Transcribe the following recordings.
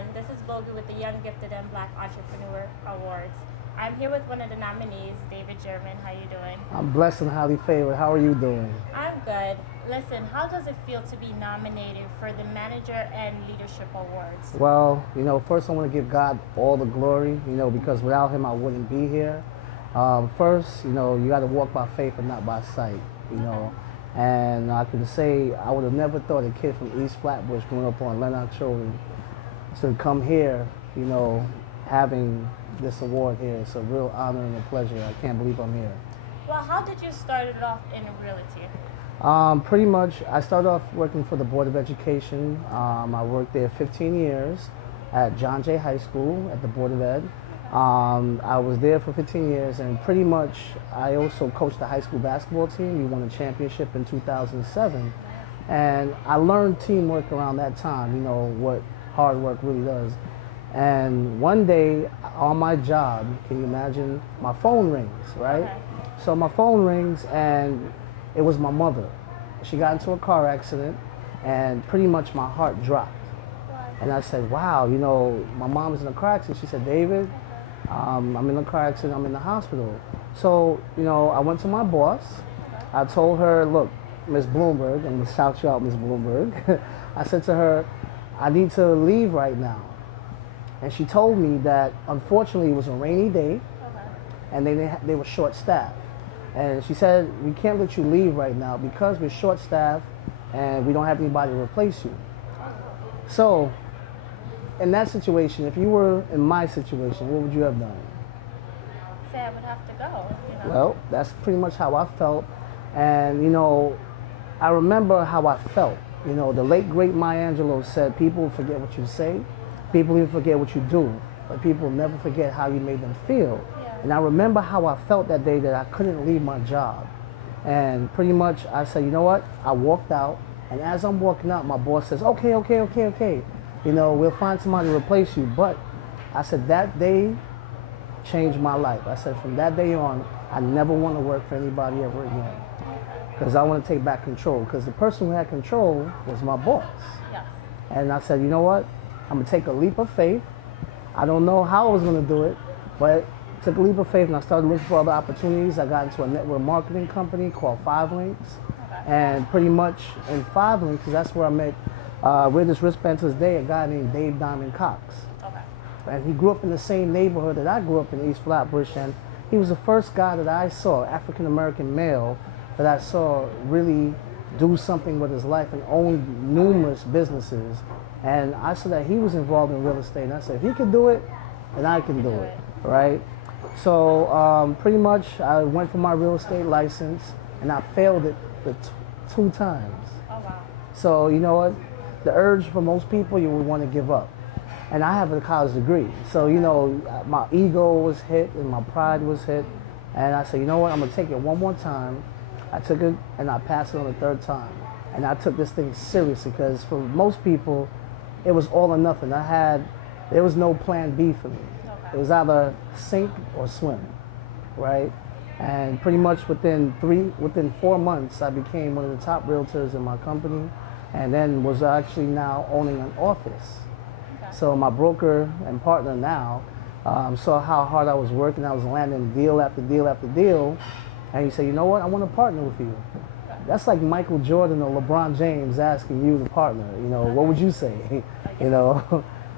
everyone. This is Bogie with the Young Gifted and Black Entrepreneur Awards. I'm here with one of the nominees, David Germain. How you doing? I'm blessed and highly favored. How are you doing? I'm good. Listen, how does it feel to be nominated for the Manager and Leadership Awards? Well, first I want to give God all the glory, because without him I wouldn't be here. First, you got to walk by faith and not by sight, And I can say I would have never thought a kid from East Flatbush growing up on Leonard Children to come here, having this award here. It's a real honor and a pleasure. I can't believe I'm here. Well, how did you start it off in realty? Pretty much, I started off working for the Board of Education. I worked there 15 years at John Jay High School at the Board of Ed. I was there for 15 years, and pretty much I also coached the high school basketball team. We won a championship in 2007. And I learned teamwork around that time, what hard work really does. And one day on my job, can you imagine, my phone rings, right? Okay. So my phone rings and it was my mother. She got into a car accident and pretty much my heart dropped. And I said, wow, my mom's in a car accident. She said, David, I'm in a car accident, I'm in the hospital. So, I went to my boss. I told her, look, Miss Bloomberg, I'm gonna shout you out, Miss Bloomberg. I said to her, I need to leave right now. And she told me that unfortunately it was a rainy day and they were short-staffed. And she said, we can't let you leave right now because we're short-staffed and we don't have anybody to replace you. So, in that situation, if you were in my situation, what would you have done? Say I would have to go, Well, that's pretty much how I felt. And, I remember how I felt. The late, great Maya Angelou said, people forget what you say, people even forget what you do, but people never forget how you made them feel. Yeah. And I remember how I felt that day that I couldn't leave my job. And pretty much I said, you know what? I walked out, and as I'm walking out, my boss says, okay. We'll find somebody to replace you. But I said, that day changed my life. I said, from that day on, I never want to work for anybody ever again. Because I want to take back control. Because the person who had control was my boss. Yes. And I said, you know what? I'm going to take a leap of faith. I don't know how I was going to do it, but I took a leap of faith and I started looking for other opportunities. I got into a network marketing company called 5 Links. Okay. And pretty much in 5 Links, that's where I met, wear this wristband to this day, a guy named Dave Diamond Cox. Okay. And he grew up in the same neighborhood that I grew up in, East Flatbush, and he was the first guy that I saw, African-American male, that I saw really do something with his life and own numerous businesses. And I saw that he was involved in real estate, and I said, if he could do it, then I can do it, right? So pretty much I went for my real estate license, and I failed it the 2 times. Oh, wow. So you know what? The urge for most people, you would want to give up. And I have a college degree. So, my ego was hit and my pride was hit. And I said, you know what? I'm going to take it one more time. I took it and I passed it on the 3rd time. And I took this thing seriously because for most people, it was all or nothing. There was no plan B for me. Okay. It was either sink or swim, right? And pretty much within 4 months, I became one of the top realtors in my company, and then was actually now owning an office. Okay. So my broker and partner now saw how hard I was working. I was landing deal after deal after deal, and he said, you know what, I want to partner with you. That's like Michael Jordan or LeBron James asking you to partner. What would you say?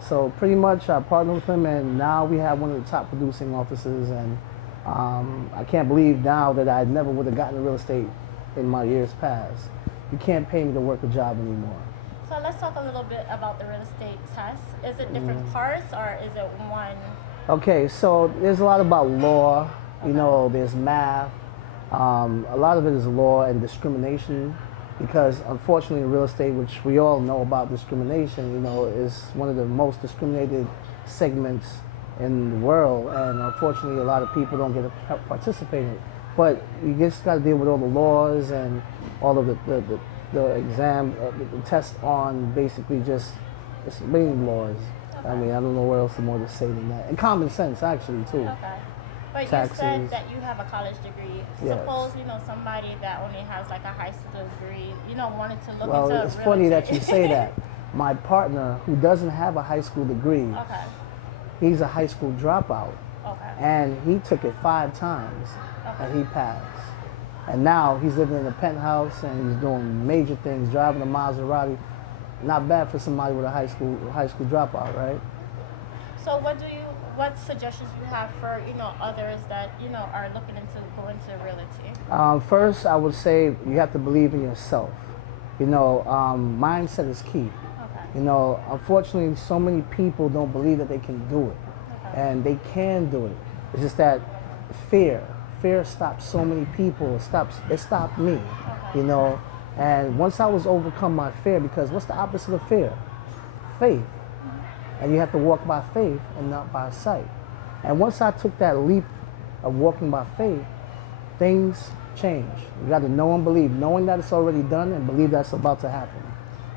So pretty much I partnered with him, and now we have one of the top producing offices, and I can't believe now that I never would have gotten real estate in my years past. You can't pay me to work a job anymore. So let's talk a little bit about the real estate test. Is it different parts or is it one? Okay, so there's a lot about law, there's math. A lot of it is law and discrimination, because unfortunately in real estate, which we all know about discrimination, is one of the most discriminated segments in the world, and unfortunately a lot of people don't get to participate in it. But you just got to deal with all the laws and all of the exam, the test on basically just many laws. I mean, I don't know what else more to say than that. And common sense, actually, too. Okay. But Taxes. You said that you have a college degree. Yes. Suppose, somebody that only has like a high school degree, wanted to look Well, into it's funny that you say that. My partner, who doesn't have a high school degree, Okay. he's a high school dropout, Okay. and he took it 5 times, and he passed. And now he's living in a penthouse, and he's doing major things, driving a Maserati. Not bad for somebody with a high school dropout, right? So what suggestions do you have for, others that, are looking into going into realty? First, I would say you have to believe in yourself. Mindset is key. Okay. Unfortunately, so many people don't believe that they can do it, Okay. and they can do it. It's just that fear stops so many people. It stopped me, Okay. And once I was overcome my fear, because what's the opposite of fear? Faith. And you have to walk by faith and not by sight. And once I took that leap of walking by faith, things change. You got to know and believe, knowing that it's already done and believe that's about to happen.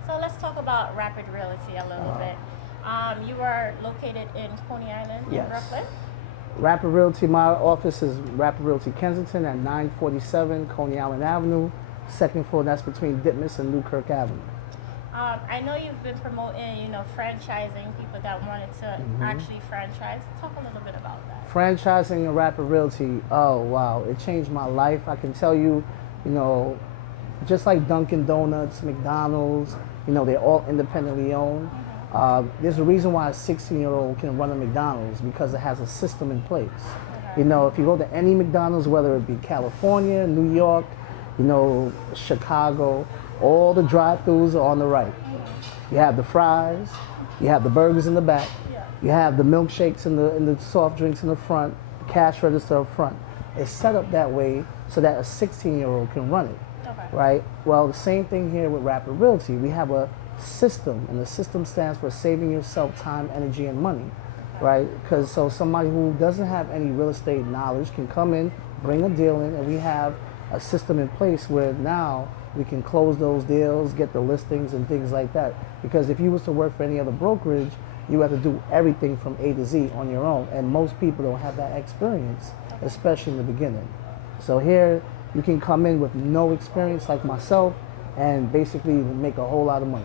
So let's talk about Rapid Realty a little bit. You are located in Coney Island in Yes. Brooklyn? Rapid Realty, my office is Rapid Realty Kensington at 947 Coney Island Avenue, second floor. That's between Ditmas and Newkirk Avenue. I know you've been promoting, franchising people that wanted to actually franchise. Talk a little bit about that. Franchising and Rapid Realty, oh wow, it changed my life. I can tell you, just like Dunkin' Donuts, McDonald's, they're all independently owned. There's a reason why a 16-year-old can run a McDonald's, because it has a system in place. Okay. If you go to any McDonald's, whether it be California, New York, Chicago, all the drive-thrus are on the right. You have the fries, you have the burgers in the back, Yeah. you have the milkshakes and the soft drinks in the front, cash register up front. It's set up that way so that a 16-year-old can run it, Okay. right? Well, the same thing here with Rapid Realty. We have a system, and the system stands for saving yourself time, energy, and money, right? Because somebody who doesn't have any real estate knowledge can come in, bring a deal in, and we have a system in place where now we can close those deals, get the listings and things like that. Because if you was to work for any other brokerage, you have to do everything from A to Z on your own, and most people don't have that experience, especially in the beginning. So here, you can come in with no experience like myself and basically make a whole lot of money.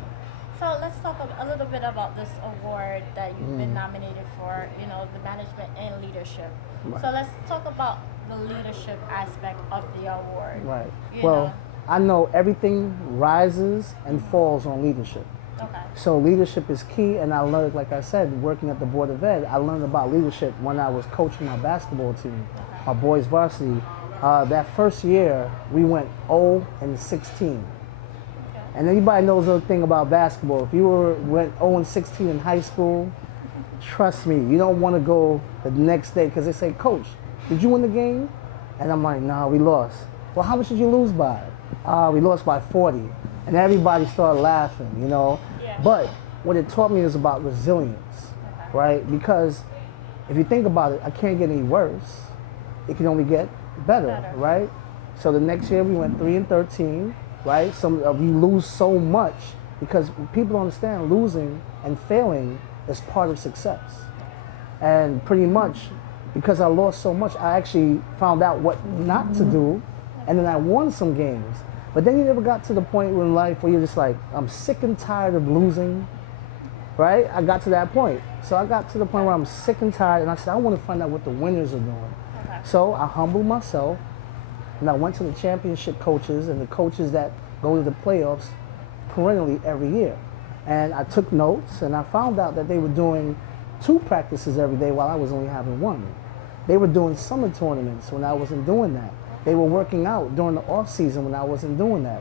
So let's talk a little bit about this award that you've been nominated for, the management and leadership. Right. So let's talk about the leadership aspect of the award. Right. You Well, know? I know everything rises and falls on leadership. Okay. So leadership is key, and I learned, like I said, working at the Board of Ed, I learned about leadership when I was coaching my basketball team, my boys varsity. That first year, we went 0-16. And anybody knows the thing about basketball. If you went 0-16 in high school, trust me, you don't want to go the next day because they say, "Coach, did you win the game?" And I'm like, "No, we lost." "Well, how much did you lose by?" "We lost by 40. And everybody started laughing, Yeah. But what it taught me is about resilience, right? Because if you think about it, I can't get any worse. It can only get better. Right? So the next year we went 3-13. Right? We lose so much because people don't understand losing and failing is part of success. And pretty much because I lost so much, I actually found out what not to do, and then I won some games. But then you never got to the point in life where you're just like, I'm sick and tired of losing, right? I got to that point. So I got to the point where I'm sick and tired, and I said, I want to find out what the winners are doing. Okay. So I humbled myself, and I went to the championship coaches and the coaches that go to the playoffs perennially every year. And I took notes, and I found out that they were doing 2 practices every day while I was only having 1. They were doing summer tournaments when I wasn't doing that. They were working out during the off season when I wasn't doing that.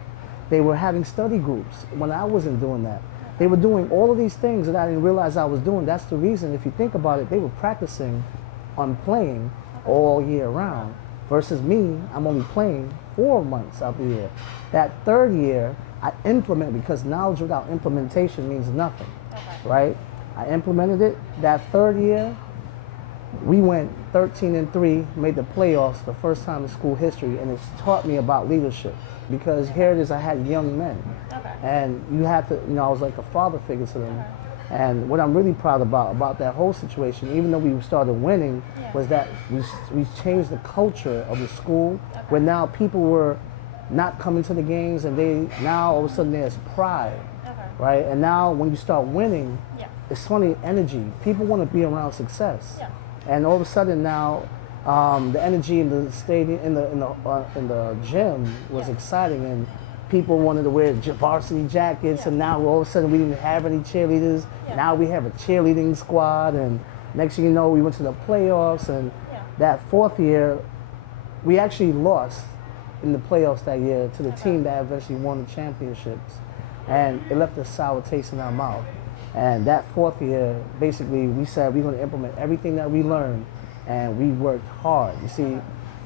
They were having study groups when I wasn't doing that. They were doing all of these things that I didn't realize I was doing. That's the reason, if you think about it, they were practicing on playing all year round. Versus me, I'm only playing 4 months out the year. That 3rd year, I implemented, because knowledge without implementation means nothing, right? I implemented it. That 3rd year, we went 13-3, made the playoffs the first time in school history, and it's taught me about leadership. Because here it is, I had young men, and you had to, I was like a father figure to them. And what I'm really proud about that whole situation, even though we started winning, was that we changed the culture of the school, where now people were not coming to the games, and now all of a sudden there's pride. right? And now when you start winning, Yeah. it's funny energy. People want to be around success, Yeah. and all of a sudden now, the energy in the stadium, in the gym was Yeah. exciting, and people wanted to wear varsity jackets. Yeah. And now all of a sudden we didn't have any cheerleaders. Yeah. Now we have a cheerleading squad, and next thing you know, we went to the playoffs. And Yeah. that fourth year, we actually lost in the playoffs that year to the Okay. team that eventually won the championships, and it left a sour taste in our mouth. And that fourth year, basically, we said we're going to implement everything that we learned, and we worked hard. You see,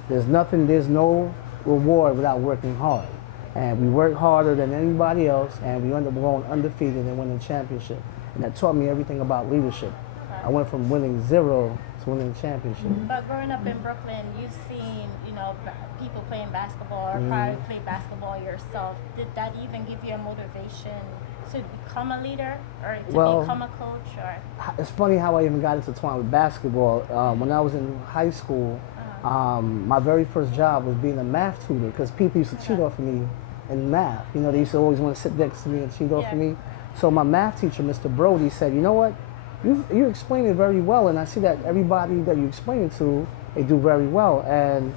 there's no reward without working hard. And we worked harder than anybody else, and we ended up going undefeated and winning the championship. And that taught me everything about leadership. Okay. I went from winning 0 to winning the championship. But growing up in Brooklyn, you've seen, people playing basketball or Mm-hmm. probably play basketball yourself. Did that even give you a motivation to become a leader or to Well, become a coach? Or It's funny how I even got intertwined with basketball. When I was in high school, my very first job was being a math tutor, because people used to cheat off of me in math. They used to always want to sit next to me and cheat off Yeah. of me. So my math teacher, Mr. Brody, said, you know what? You explain it very well, and I see that everybody that you explain it to, they do very well. And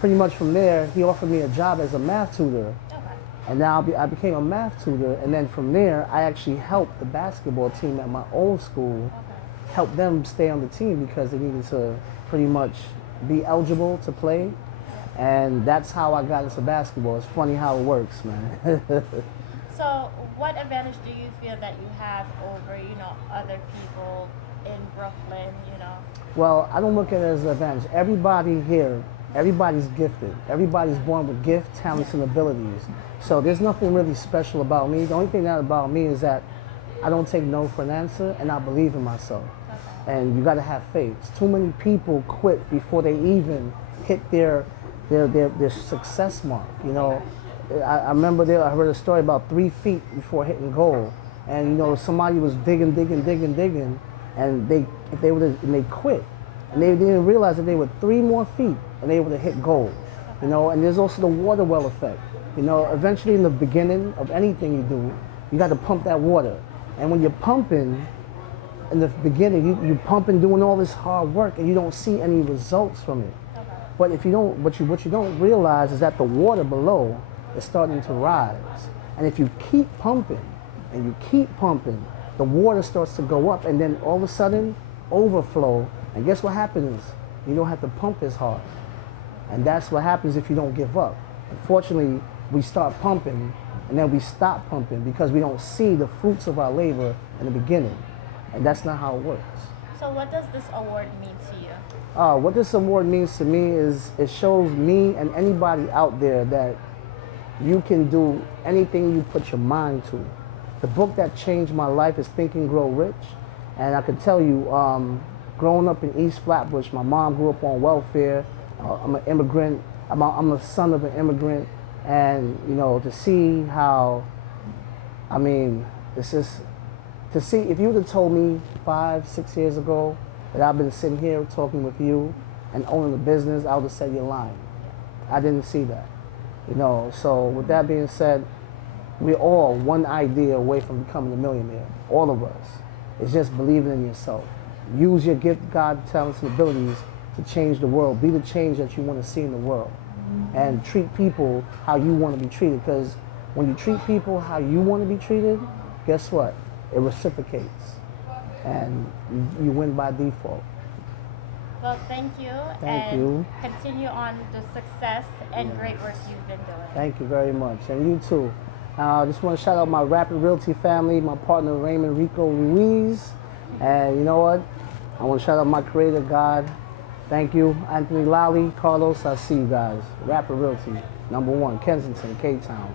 pretty much from there, he offered me a job as a math tutor. okay. And now I became a math tutor, and then from there, I actually helped the basketball team at my old school, help them stay on the team because they needed to pretty much be eligible to play. And that's how I got into basketball. It's funny how it works, man. So what advantage do you feel that you have over, other people in Brooklyn, Well, I don't look at it as an advantage. Everybody here, everybody's gifted. Everybody's born with gifts, talents, and abilities. So there's nothing really special about me. The only thing that about me is that I don't take no for an answer, and I believe in myself. And you got to have faith. Too many people quit before they even hit their success mark. I remember I heard a story about 3 feet before hitting goal, and somebody was digging, and they quit, and they didn't realize that they were 3 more feet, and they would have hit goal. And there's also the water well effect. Eventually in the beginning of anything you do, you got to pump that water, and when you're pumping. In the beginning, you pumping, doing all this hard work, and you don't see any results from it. Okay. But what you don't realize is that the water below is starting to rise. And if you keep pumping, and you keep pumping, the water starts to go up, and then all of a sudden, overflow. And guess what happens? You don't have to pump as hard. And that's what happens if you don't give up. Unfortunately, we start pumping, and then we stop pumping because we don't see the fruits of our labor in the beginning. And that's not how it works. So what does this award mean to you? What this award means to me is it shows me and anybody out there that you can do anything you put your mind to. The book that changed my life is Think and Grow Rich. And I can tell you, growing up in East Flatbush, my mom grew up on welfare. I'm an immigrant. I'm a son of an immigrant. And, to see how, it's just, to see, if you would have told me 5-6 years ago that I've been sitting here talking with you and owning a business, I would have said you're lying. I didn't see that. So with that being said, we're all one idea away from becoming a millionaire. All of us. It's just believing in yourself. Use your gift, God, talents, and abilities to change the world. Be the change that you want to see in the world. And treat people how you want to be treated. Because when you treat people how you want to be treated, guess what? It reciprocates, and you win by default. Well, thank you. Thank you. Continue on the success and great work you've been doing. Thank you very much, and you too. I just want to shout out my Rapid Realty family, my partner Raymond Rico Ruiz, and you know what? I want to shout out my creator God. Thank you, Anthony Lally, Carlos. I see you guys. Rapid Realty, #1, Kensington, K-Town.